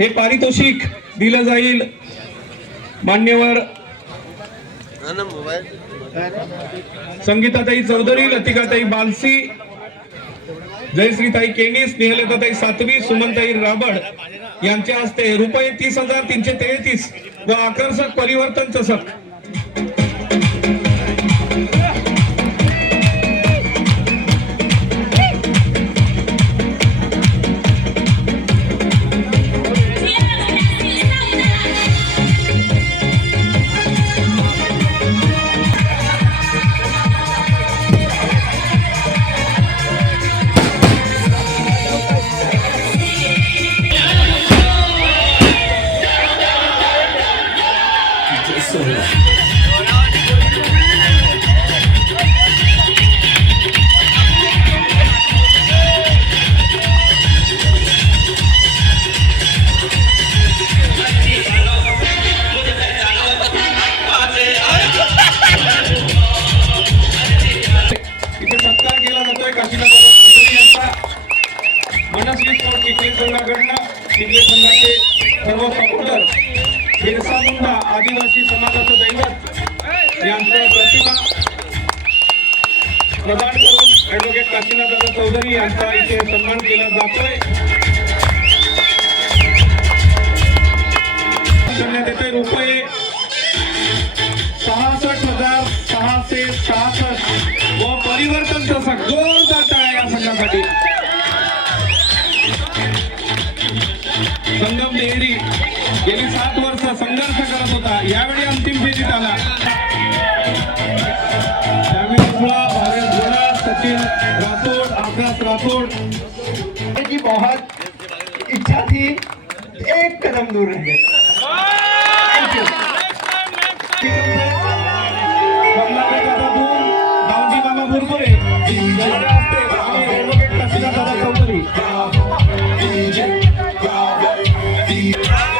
हे पारितोषिक दिलं जाईल. मान्यवर संगीताताई चौधरी लतिकाताई बालसी जयश्रीताई केनी स्नेहलताताई सातवी सुमनताई राबड यांच्या हस्ते रुपये तीस हजार तीनशे तेहतीस व आकर्षक परिवर्तन चषक. केला जातोय काशीनाथ चौधरी यांचा मनस्वी स्पोर्ट क्रिकेट संघाकडनं क्रिकेट संघाचे सर्व सपोर्टर बिरसा मुंडा आदिवासी समाजाचं दैवत यांचं प्रतिमा प्रदान करून ऍडव्होकेट काशीनाथ दादा चौधरी यांचा इथे सन्मान केला जातोय. करण्यात येते रुपये सहासष्ट हजार सहाशे सहासष्ट व परिवर्तन चषक जोरदार टाळ्या या संघासाठी. संगम देहरी गेली सात वर्ष संघर्ष करत होता. यावेळी अंतिम फेरीत आला. त्यावेळी मुळा भारत घोडा सचिन राठोड आकाश राठोड. की बहुत इच्छा थी एक कदम दूर रह गए. Happy